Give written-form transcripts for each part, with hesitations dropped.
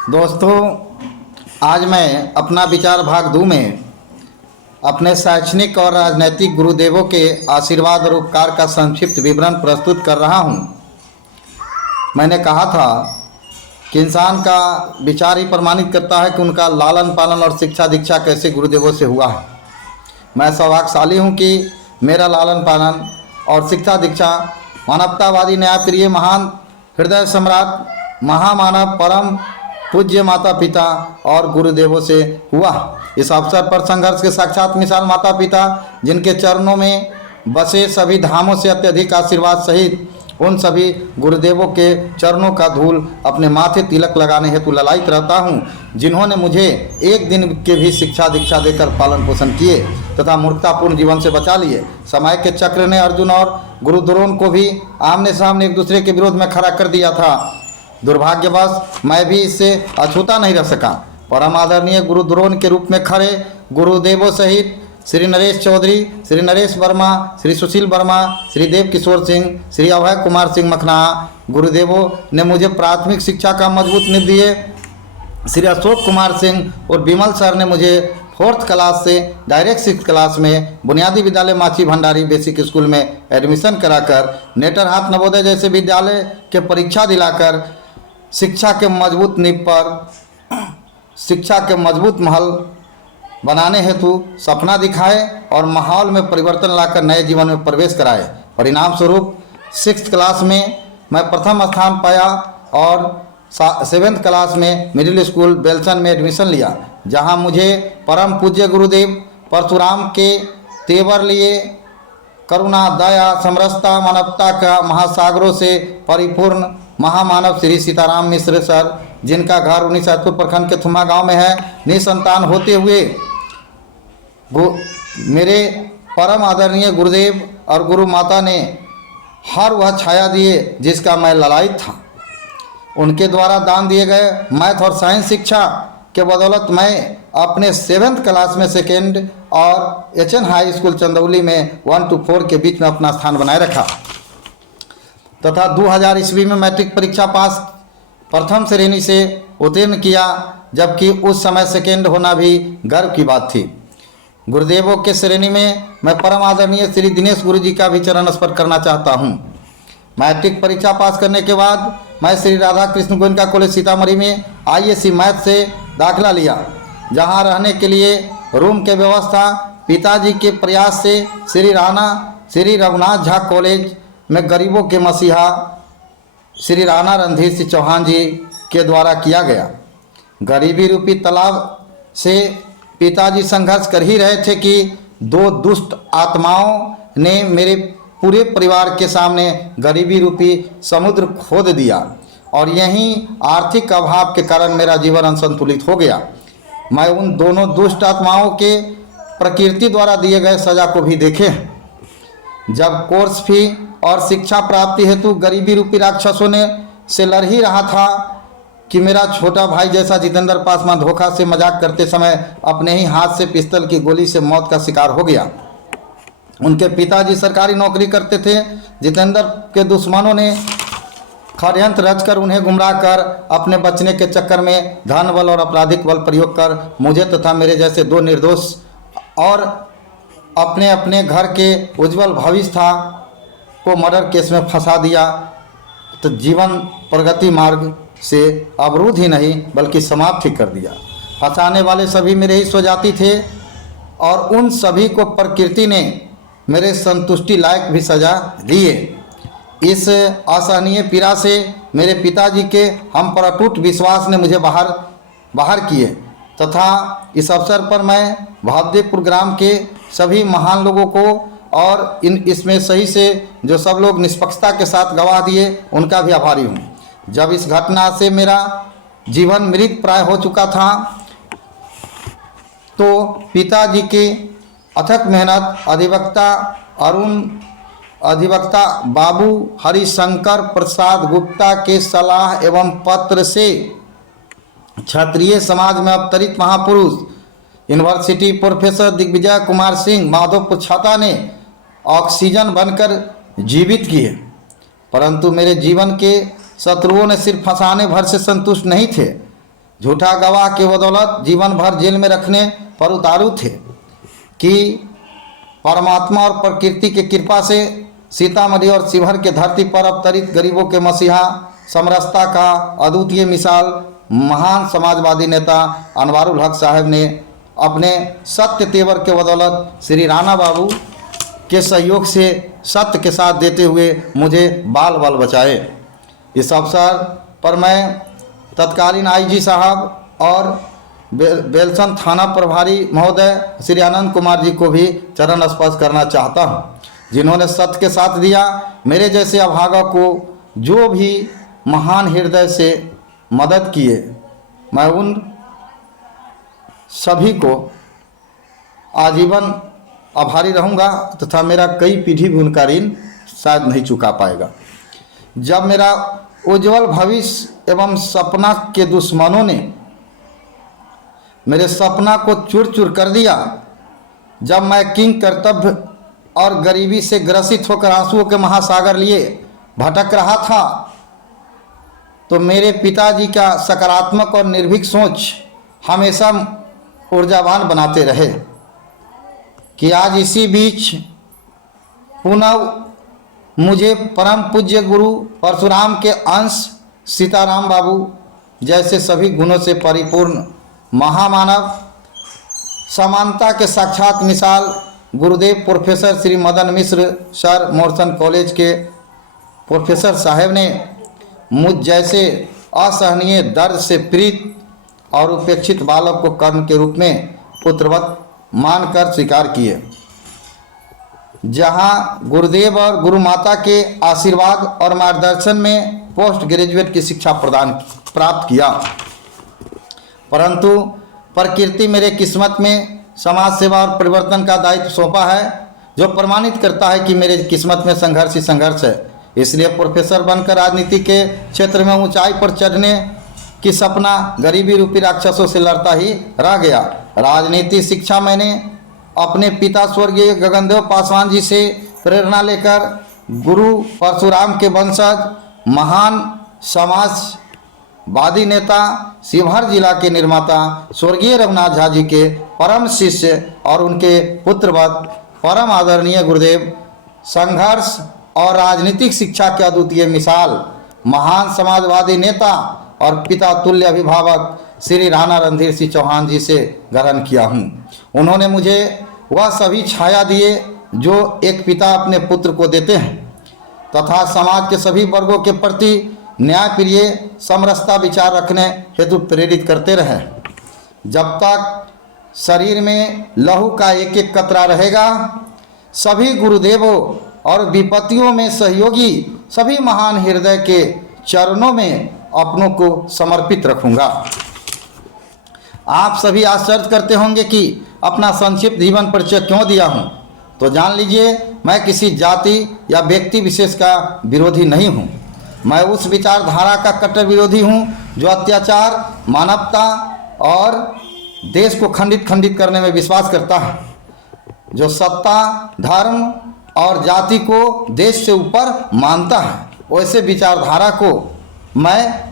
दोस्तों, आज मैं अपना विचार भाग 2 में अपने शैक्षणिक और राजनैतिक गुरुदेवों के आशीर्वाद और उपकार का संक्षिप्त विवरण प्रस्तुत कर रहा हूं। मैंने कहा था कि इंसान का विचार ही प्रमाणित करता है कि उनका लालन पालन और शिक्षा दीक्षा कैसे गुरुदेवों से हुआ है। मैं सौभाग्यशाली हूं कि मेरा लालन पालन और शिक्षा दीक्षा मानवतावादी न्यायप्रिय महान हृदय सम्राट महामानव परम पूज्य माता पिता और गुरुदेवों से हुआ। इस अवसर पर संघर्ष के साक्षात मिसाल माता पिता, जिनके चरणों में बसे सभी धामों से अत्यधिक आशीर्वाद सहित उन सभी गुरुदेवों के चरणों का धूल अपने माथे तिलक लगाने हेतु ललायित रहता हूँ, जिन्होंने मुझे एक दिन के भी शिक्षा दीक्षा देकर पालन पोषण किए तथा मूर्खतापूर्ण जीवन से बचा लिए। समय के चक्र ने अर्जुन और गुरु द्रोण को भी आमने सामने एक दूसरे के विरोध में खड़ा कर दिया था। दुर्भाग्यवश मैं भी इससे अछूता नहीं रह सका। परम आदरणीय गुरु द्रोण के रूप में खड़े गुरुदेवों सहित श्री नरेश चौधरी, श्री नरेश वर्मा, श्री सुशील वर्मा, श्री देव किशोर सिंह, श्री अभय कुमार सिंह मखना गुरुदेवों ने मुझे प्राथमिक शिक्षा का मजबूत नींव दिए। श्री अशोक कुमार सिंह और विमल सर ने मुझे 4th क्लास से डायरेक्ट 6th क्लास में बुनियादी विद्यालय माची भंडारी बेसिक स्कूल में एडमिशन कराकर नेतरहाट नवोदय जैसे विद्यालय के परीक्षा दिलाकर शिक्षा के मजबूत महल बनाने हेतु सपना दिखाए और माहौल में परिवर्तन लाकर नए जीवन में प्रवेश कराए। परिणाम स्वरूप 6th क्लास में मैं प्रथम स्थान पाया और 7th क्लास में मिडिल स्कूल बेलसन में एडमिशन लिया, जहां मुझे परम पूज्य गुरुदेव परशुराम के तेवर लिए करुणा, दया, समरसता, मानवता का महासागरों से परिपूर्ण महामानव श्री सीताराम मिश्र सर, जिनका घर 19 प्रखंड के थुमा गांव में है, निसंतान होते हुए मेरे परम आदरणीय गुरुदेव और गुरु माता ने हर वह छाया दिए जिसका मैं ललायित था। उनके द्वारा दान दिए गए मैथ और साइंस शिक्षा के बदौलत मैं अपने 7th क्लास में 2nd और HN हाई स्कूल चंदौली में 1 to 4 के बीच में अपना स्थान बनाए रखा तथा 2000 ईस्वी में मैट्रिक परीक्षा पास प्रथम श्रेणी से उत्तीर्ण किया, जबकि उस समय 2nd होना भी गर्व की बात थी। गुरुदेवों के श्रेणी में मैं परम आदरणीय श्री दिनेश गुरु जी का भी चरण स्पर्श करना चाहता हूँ। मैट्रिक परीक्षा पास करने के बाद मैं श्री राधा कृष्ण गोयनका कॉलेज सीतामढ़ी में ISC मैथ से दाखिला लिया, जहाँ रहने के लिए रूम के व्यवस्था पिताजी के प्रयास से श्री रघुनाथ झा कॉलेज में गरीबों के मसीहा श्री राणा रणधीर सिंह चौहान जी के द्वारा किया गया। गरीबी रूपी तालाब से पिताजी संघर्ष कर ही रहे थे कि 2 दुष्ट आत्माओं ने मेरे पूरे परिवार के सामने गरीबी रूपी समुद्र खोद दिया और यहीं आर्थिक अभाव के कारण मेरा जीवन असंतुलित हो गया। मैं उन दोनों दुष्ट आत्माओं के प्रकृति द्वारा दिए गए सजा को भी देखे। जब कोर्स फी और शिक्षा प्राप्ति हेतु गरीबी रूपी राक्षसों ने से लड़ ही रहा था कि मेरा छोटा भाई जैसा जितेंद्र पासवान धोखा से मजाक करते समय अपने ही हाथ से पिस्तौल की गोली से मौत का शिकार हो गया। उनके पिताजी सरकारी नौकरी करते थे। जितेंद्र के दुश्मनों ने षड्यंत्र रचकर उन्हें गुमराह कर अपने बचने के चक्कर में धन बल और आपराधिक बल प्रयोग कर मुझे तथा मेरे जैसे 2 निर्दोष और अपने अपने घर के उज्जवल भविष्य था को मर्डर केस में फंसा दिया। तो जीवन प्रगति मार्ग से अवरुद्ध ही नहीं बल्कि समाप्त ही कर दिया। फंसाने वाले सभी मेरे ही स्वजाति थे और उन सभी को प्रकृति ने मेरे संतुष्टि लायक भी सजा दिए। इस असहनीय पीड़ा से मेरे पिताजी के हम पर अटूट विश्वास ने मुझे बाहर किए तथा इस अवसर पर मैं भावदेवपुर ग्राम के सभी महान लोगों को और इसमें सही से जो सब लोग निष्पक्षता के साथ गवाह दिए उनका भी आभारी हूँ। जब इस घटना से मेरा जीवन मृत प्राय हो चुका था तो पिताजी की अथक मेहनत अधिवक्ता बाबू हरिशंकर प्रसाद गुप्ता के सलाह एवं पत्र से क्षत्रिय समाज में अवतरित महापुरुष यूनिवर्सिटी प्रोफेसर दिग्विजय कुमार सिंह माधोपुर छाता ने ऑक्सीजन बनकर जीवित किए। परंतु मेरे जीवन के शत्रुओं ने सिर्फ फंसाने भर से संतुष्ट नहीं थे, झूठा गवाह के बदौलत जीवन भर जेल में रखने पर उतारू थे कि परमात्मा और प्रकृति की कृपा से सीतामढ़ी और शिवहर के धरती पर अवतरित गरीबों के मसीहा समरसता का अद्वितीय मिसाल महान समाजवादी नेता अनवारुल हक साहब ने अपने सत्य तेवर के बदौलत श्री राणा बाबू के सहयोग से सत्य के साथ देते हुए मुझे बाल बाल बचाए। इस अवसर पर मैं तत्कालीन आईजी साहब और बेलसन थाना प्रभारी महोदय श्री आनंद कुमार जी को भी चरण स्पर्श करना चाहता हूं, जिन्होंने सत्य के साथ दिया। मेरे जैसे अभागा को जो भी महान हृदय से मदद किए, मैं उन सभी को आजीवन आभारी रहूँगा तथा मेरा कई पीढ़ी भी उनका ऋण शायद नहीं चुका पाएगा। जब मेरा उज्जवल भविष्य एवं सपना के दुश्मनों ने मेरे सपना को चूर चूर कर दिया, जब मैं किंग कर्तव्य और गरीबी से ग्रसित होकर आंसुओं के महासागर लिए भटक रहा था, तो मेरे पिताजी का सकारात्मक और निर्भीक सोच हमेशा ऊर्जावान बनाते रहे कि आज इसी बीच पुनः मुझे परम पूज्य गुरु परशुराम के अंश सीताराम बाबू जैसे सभी गुणों से परिपूर्ण महामानव समानता के साक्षात मिसाल गुरुदेव प्रोफेसर श्री मदन मिश्र सर मोरसन कॉलेज के प्रोफेसर साहब ने मुझ जैसे असहनीय दर्द से पीड़ित और उपेक्षित बालक को कर्म के रूप में पुत्रवत मानकर स्वीकार किए। जहां गुरुदेव और गुरु माता के आशीर्वाद और मार्गदर्शन में पोस्ट ग्रेजुएट की शिक्षा प्राप्त किया, परंतु प्रकृति मेरे किस्मत में समाज सेवा और परिवर्तन का दायित्व सौंपा है, जो प्रमाणित करता है कि मेरे किस्मत में संघर्ष ही संघर्ष है। इसलिए प्रोफेसर बनकर राजनीति के क्षेत्र में ऊंचाई पर चढ़ने की सपना गरीबी रूपी राक्षसों से लड़ता ही रह गया। राजनीति शिक्षा मैंने अपने पिता स्वर्गीय गगनदेव पासवान जी से प्रेरणा लेकर गुरु परशुराम के वंशज महान समाजवादी नेता शिवहर जिला के निर्माता स्वर्गीय रघुनाथ झा जी के परम शिष्य और उनके पुत्रवत परम आदरणीय गुरुदेव संघर्ष और राजनीतिक शिक्षा के अद्वितीय मिसाल महान समाजवादी नेता और पिता तुल्य अभिभावक श्री राणा रणधीर सिंह चौहान जी से ग्रहण किया हूँ। उन्होंने मुझे वह सभी छाया दिए जो एक पिता अपने पुत्र को देते हैं तथा समाज के सभी वर्गों के प्रति न्यायप्रिय समरसता विचार रखने हेतु प्रेरित करते रहे। जब तक शरीर में लहू का एक एक कतरा रहेगा, सभी गुरुदेवों और विपत्तियों में सहयोगी सभी महान हृदय के चरणों में अपनों को समर्पित रखूंगा। आप सभी आश्चर्य करते होंगे कि अपना संक्षिप्त जीवन परिचय क्यों दिया हूं, तो जान लीजिए मैं किसी जाति या व्यक्ति विशेष का विरोधी नहीं हूं। मैं उस विचारधारा का कट्टर विरोधी हूं जो अत्याचार, मानवता और देश को खंडित करने में विश्वास करता है, जो सत्ता, धर्म और जाति को देश से ऊपर मानता है। वैसे विचारधारा को मैं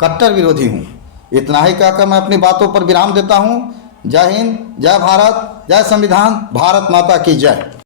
कट्टर विरोधी हूँ। इतना ही कहकर मैं अपनी बातों पर विराम देता हूँ। जय हिंद, जय भारत, जय संविधान, भारत माता की जय।